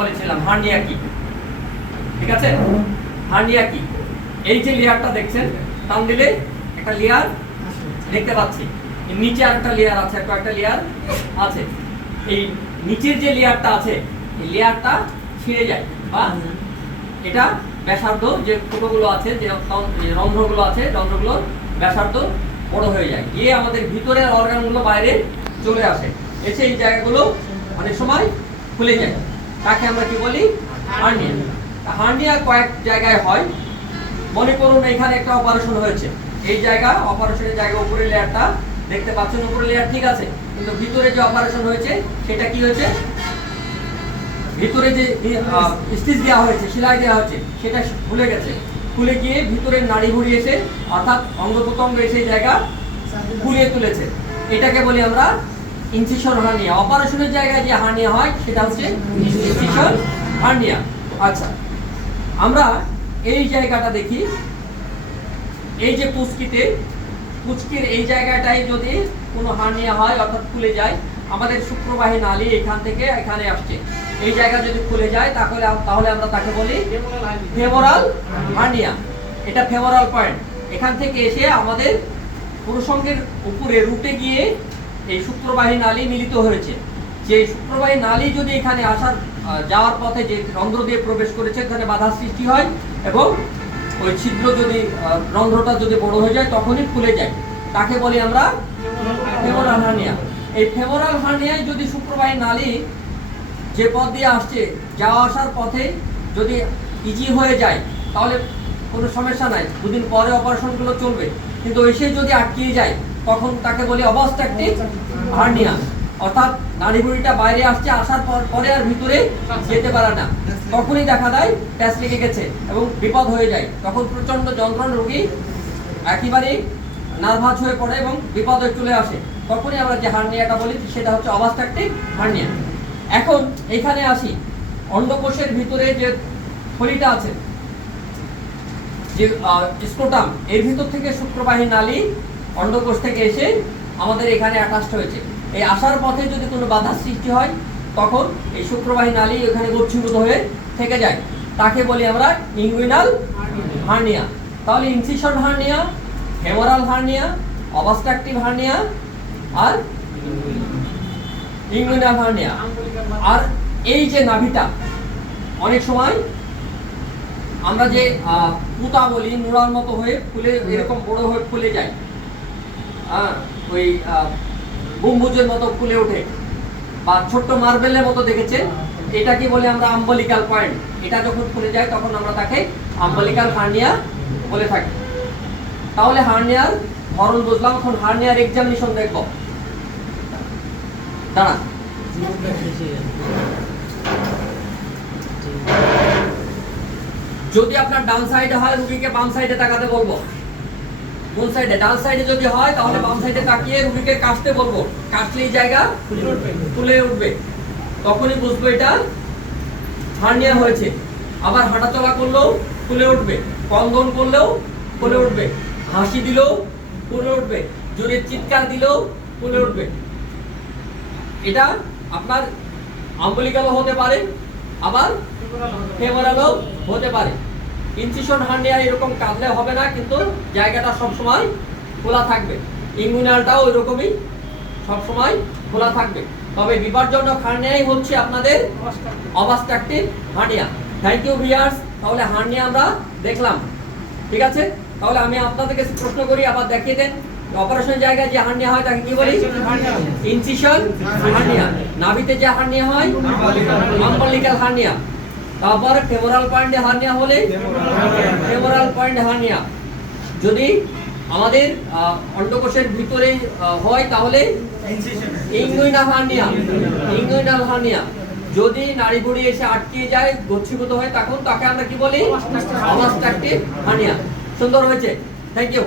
বলেছিলাম হার্নিয়া কি, ঠিক আছে? হার্নিয়া কি? এই যে লেয়ারটা দেখছেন, টান দিলে একটা লেয়ার দেখতে পাচ্ছি, নিচে আরেকটা লেয়ার আছে, একটা লেয়ার আছে। এই নিচের যে লেয়ারটা আছে, এই লেয়ারটা ছিঁড়ে যায় বা এটা ব্যাসার্ধ যে ফুটোগুলো আছে, যে রন্ধ্রগুলো আছে, রন্ধ্রগুলোর ব্যাসার্ধ বড় হয়ে যায়, গিয়ে আমাদের ভিতরের অর্গানগুলো বাইরে চলে আসে, এসে এই জায়গাগুলো অনেক সময় খুলে যায়। তাকে আমরা কি বলি? হার্নিয়া। হার্নিয়া কয়েক জায়গায় হয়। মনে করুন এখানে একটা অপারেশন হয়েছে, এই জায়গা অপারেশনের জায়গা, উপরের লেয়ারটা দেখতে পাচ্ছেন, উপরের লেয়ার ঠিক আছে, কিন্তু ভিতরে যে অপারেশন হয়েছে সেটা কি হয়েছে? ভিতরে যে স্টিচ দেওয়া হয়েছে, সেলাই দেওয়া হয়েছে, সেটা খুলে গেছে, খুলে গিয়ে ভিতরের নাড়ি ভুড়ি এসে, অর্থাৎ অঙ্গ প্রত্যঙ্গ এসে জায়গা খুলিয়ে তুলেছে। এটাকে বলি আমরা ইনসিশন হার্নিয়া। অপারেশনের জায়গায় যে হার্নিয়া হয় সেটা হচ্ছে ইনসিশন হার্নিয়া। আচ্ছা, আমরা এই জায়গাটা দেখি, এই যে পুচকির এই জায়গাটায় যদি কোনো হার্নিয়া হয় অর্থাৎ খুলে যায়, আমাদের শুক্রবাহী নালী এখান থেকে এখানে আসছে, এই জায়গা যদি খুলে যায় তাহলে আমরা তাকে বলি ফেমোরাল হার্নিয়া। এটা ফেমোরাল পয়েন্ট, এখান থেকে এসে আমাদের পুরুষঙ্গের উপরে রুটে গিয়ে এই শুক্রবাহী নালী মিলিত হয়েছে। যে শুক্রবাহী নালী যদি এখানে যাওয়ার পথে যে রন্ধ্র দিয়ে প্রবেশ করেছে, এখানে বাধার সৃষ্টি হয় এবং ওই ছিদ্র যদি রন্ধ্রটা যদি বড় হয়ে যায় তখনই খুলে যায়, তাকে বলি আমরা ফেমোরাল হার্নিয়া। এই ফেমোরাল হার্নিয়ায় যদি শুক্রবাহী নালী যে পথ দিয়ে আসছে, যাওয়া আসার পথে যদি ইজি হয়ে যায় তাহলে কোনো সমস্যা নাই, দুদিন পরে অপারেশনগুলো চলবে। কিন্তু এসে যদি আটকিয়ে যায় তখন তাকে বলি অবস্ট্রাকটিভ হার্নিয়া, অর্থাৎ নাড়িভুঁড়িটা বাইরে আসছে, আসার পরে আর ভিতরে যেতে পারে না, তখনই দেখা দেয় প্যাচ লেগে গেছে এবং বিপদ হয়ে যায়। তখন প্রচণ্ড যন্ত্রণা, রোগী একেবারেই নার্ভাস হয়ে পড়ে এবং বিপদে চলে আসে। তখনই আমরা যে হার্নিয়াটা বলি সেটা হচ্ছে অবস্ট্রাকটিভ হার্নিয়া। এখন এখানে আসি, অন্ডকোষের ভিতরে যে থলিটা আছে, যে স্ক্রোটাম, এর ভিতর থেকে শুক্রবাহী নালী অন্ডকোষ থেকে এসে আমাদের এখানে অ্যাটাচড হয়েছে। এই আসার পথে যদি কোনো বাধার সৃষ্টি হয় তখন এই শুক্রবাহী নালী এখানে গচ্ছিভূত হয়ে থেকে যায়, তাকে বলি আমরা ইনগুইনাল হার্নিয়া। তাহলে incision hernia, femoral hernia, obstructive hernia আর ইনগুইনাল হার্নিয়া। আর এই যে নাভিটা অনেক সময় আমরা যে পুতা বলি, নুরার মতো হয়ে ফুলে, এরকম বড় হয়ে ফুলে যায়, ওই গম্বুজের মতো ফুলে ওঠে বা ছোট্ট মার্বেলের মতো দেখেছেন, এটা কি বলে আমরা আম্বলিকাল পয়েন্ট। এটা যখন ফুলে যায় তখন আমরা তাকে আম্বলিকাল হার্নিয়া বলে থাকি। তাহলে হার্নিয়ার ধরন বুঝলাম। এখন হার্নিয়ার এক্সামিনেশন দেখব। দাঁড়া, যদি আপনার ডান সাইডে হয় রুগীকে বাম সাইডে তাকাতে বলবো, কোন সাইডে? ডান সাইডে যদি হয় তাহলে বাম সাইডে তাকিয়ে রুগীকে কাশতে বলবো, কাশলে এই জায়গা ফুলে উঠবে, তখনই বুঝবো এটা হার্নিয়া হয়েছে। আবার হাঁটাচলা করলেও ফুলে উঠবে, কন্দন করলেও ফুলে উঠবে, হাসি দিলেও ফুলে উঠবে, জোরে চিৎকার দিলেও ফুলে উঠবে। এটা আপনার আম্বলিকালও হতে পারে, আবার ফেমোরালও হতে পারে। ইনসিশন হার্নিয়া এরকম কাঁদলে হবে না, কিন্তু জায়গাটা সবসময় খোলা থাকবে। ইনগুইনালটাও এরকমই সবসময় খোলা থাকবে। তবে বিপজ্জনক হার্নিয়াই হচ্ছে আপনাদের obstructive hernia. Thank you viewers. তাহলে হার্নিয়া আমরা দেখলাম, ঠিক আছে? তাহলে আমি আপনাদেরকে প্রশ্ন করি, আবার দেখিয়ে দেন। অপারেশন জায়গায় যে হার্নিয়া হয় তাকে কি বলি? Incision hernia. নাভিতে যে হার্নিয়া হয় আম্বলিকাল হার্নিয়া। তারপর ফেমোরাল পয়েন্টে হার্নিয়া হলে ফেমোরাল পয়েন্ট হার্নিয়া। যদি আমাদের অন্ডকোষের ভিতরে হয় তাহলে ইনগুইনাল হার্নিয়া। ইনগুইনাল হার্নিয়া যদি নাড়িভুঁড়ি এসে আটকে যায়, গচ্ছিভূত হয়, তখন তাকে আমরা কি বলি? Obstructive hernia. সুন্দর হয়েছে, থ্যাংক ইউ।